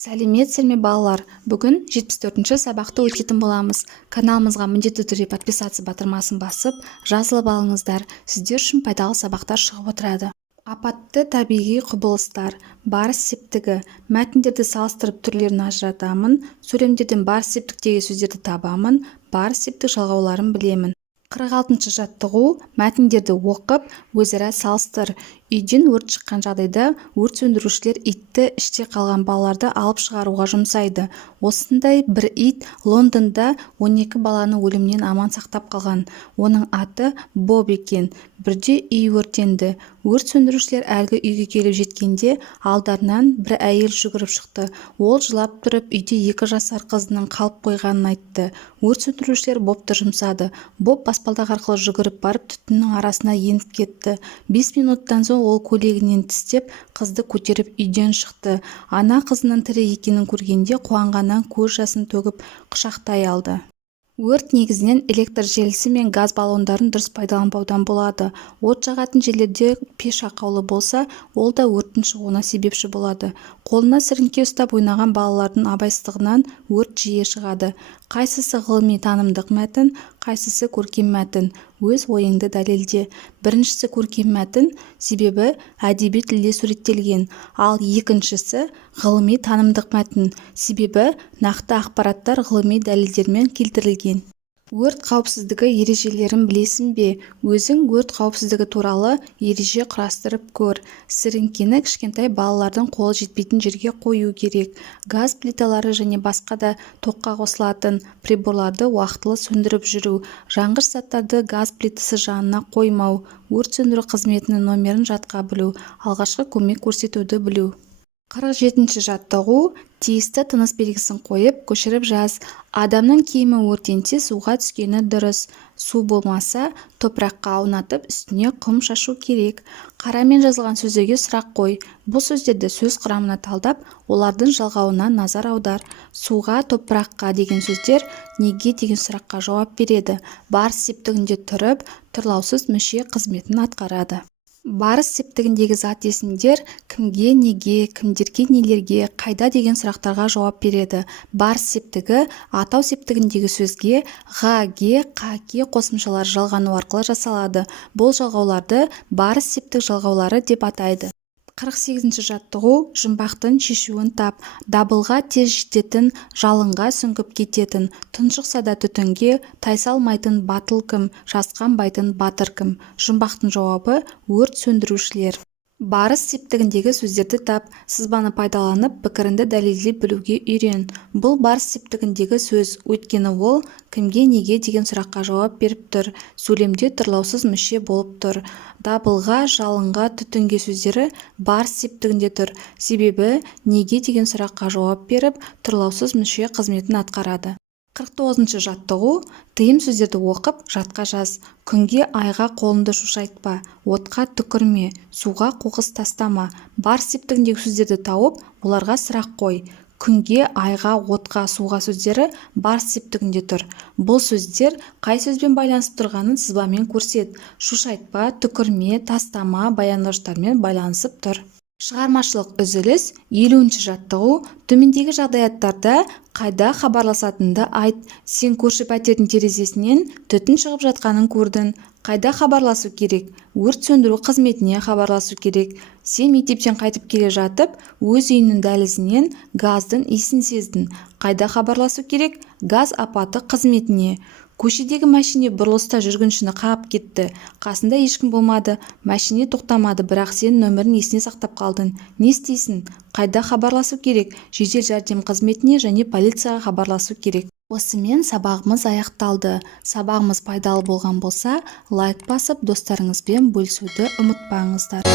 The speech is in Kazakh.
Сәлеметсіздер ме балалар? Бүгін 74-ші сабақты өтетін боламыз. Каналымызға міндетті түрде подписаться батырмасын басып, жазылып алыңыздар. Сіздер үшін пайдалы сабақтар шығып отырады. Апатты табиғи құбылыстар, барыс септігі. Мәтіндерді салыстырып түрлерін ажыратамын. Сөйлемдерден барыс септіктегі сөздерді табамын. Барыс септік жалғауларын білемін. 46-шы жаттығу. Мәтіндерді оқып, өзара салыстыр. Үйден өрт шыққан жағдайда өрт сөндірушілер итті іште қалған балаларды алып шығаруға жұмсайды. Осындай бір ит Лондонда 12 баланы өлімнен аман сақтап қалған. Оның аты Боб екен. Бірде үй өртенді. Өрт сөндірушілер әлгі үйге келіп жеткенде алдарынан бір әйел жүгіріп шықты. Ол жылап тұрып үйде 2 жасар қызының қалып қойғанын айтты. Өрт сөндірушілер Бобты жұмсады. Боб баспалдақ арқылы жүгіріп барып түтіннің арасына еніп кетті. 5 минуттан соң ол көйлегінен тістеп қызды көтеріп үйден шықты. Ана қызының тірі екенін көргенде қуанғаннан көз жасын төгіп құшақтай алды. Өрт негізінен электр желісі мен газ баллондарын дұрыс пайдаланбаудан болады. От жағатын жерлерде пеш ақаулы болса, ол да өрттің шығуына себепші болады. Қолына сіріңке ұстап ойнаған балалардың абайсыздығынан өрт жиі шығады. Қайсысы ғылыми танымдық мәтін, қайсысы көркем мәтін? Өз ойыңды дәлелде. Біріншісі көркем мәтін, себебі әдеби тілде суреттелген. Ал екіншісі ғылыми танымдық мәтін, себебі нақты ақпараттар ғылыми дәлелдермен келтірілген. Өрт қауіпсіздігі ережелерін білесің бе? Өзің өрт қауіпсіздігі туралы ереже құрастырып көр. Сіріңкені кішкентай балалардың қолы жетпейтін жерге қою керек. Газ плиталары және басқа да тоққа қосылатын приборларды уақытылы сөндіріп жүру. Жанғыш заттарды газ плитасы жанына қоймау. Өрт сөндіру қызметінің номерін жатқа білу. Алғашқы көмек көрсетуді білу. 47-ші жаттығу. Тиісті тыныс белгісін қойып, көшіріп жаз. Адамның киімі өртенсе, суға түскені дұрыс. Су болмаса, топыраққа аунатып, үстіне құм шашу керек. Қарамен жазылған сөздерге сұрақ қой. Бұл сөздерді сөз құрамына талдап, олардың жалғауына назар аудар. Суға, топыраққа деген сөздер неге деген сұраққа жауап береді. Барыс септігінде тұрып, тұрлаусыз мүше қызметін атқарады. Барыс септігіндегі зат есімдер кімге, неге, кімдерге, нелерге, қайда деген сұрақтарға жауап береді. Барыс септігі атау септігіндегі сөзге ға, ге, қа, ге қосымшалар жалғану арқылы жасалады. Бұл жалғауларды барыс септік жалғаулары деп атайды. 48-ші жаттығу. Жұмбақтың шешуін тап. Дабылға тез жететін, жалынға сүңгіп кететін, тұншықса да түтінге тайсалмайтын батыл кім, жасқанбайтын батыр кім? Жұмбақтың жауабы өрт сөндірушілер. Барыс септігіндегі сөздерді тап, сызбаны пайдаланып, пікірінді дәлелдей білуге үйрен. Бұл барыс септігіндегі сөз, өйткені ол кімге, неге деген сұраққа жауап беріп тұр. Сөйлемде тұрлаусыз мүше болып тұр. Дабылға, жалынға, түтінге сөздері барыс септігінде тұр. Себебі неге деген сұраққа жауап беріп, тұрлаусыз мүше қызметін атқарады. 49-ші жаттығу. Тыйым сөздерді оқып, жатқа жаз. Күнге, айға қолыңды шошайтпа, отқа түкірме, суға қоқыс тастама. Барыс септігіндегі сөздерді тауып, оларға сұрақ қой. Күнге, айға, отқа, суға сөздері барыс септігінде тұр. Бұл сөздер қай сөзбен байланысып тұрғанын сызбамен көрсет. Шошайтпа, түкірме, тастама баяндауыштармен байланысып тұр. Шығармашылық үзіліс. 50-ші жаттығу. Төмендегі жағдаяттарда қайда хабарласатынды айт. Сен көрші пәтердің терезесінен түтін шығып жатқанын көрдің. Қайда хабарласу керек? Өрт сөндіру қызметіне хабарласу керек. Сен мектептен қайтып келе жатып, өз үйінің дәлізінен газдың иісін сездің. Қайда хабарласу керек? Газ апаты қызметіне. Көшедегі мәшине бұрылыста жүргіншіні қағып кетті. Қасында ешкім болмады. Мәшине тоқтамады, бірақ сен нөмірін есіне сақтап қалдың. Не істейсің? Қайда хабарласу керек? Жедел жәрдем қызметіне және полицияға хабарласу керек. Осымен сабағымыз аяқталды. Сабағымыз пайдалы болған болса, лайк басып, достарыңызбен бөлісуді ұмытпаңыздар.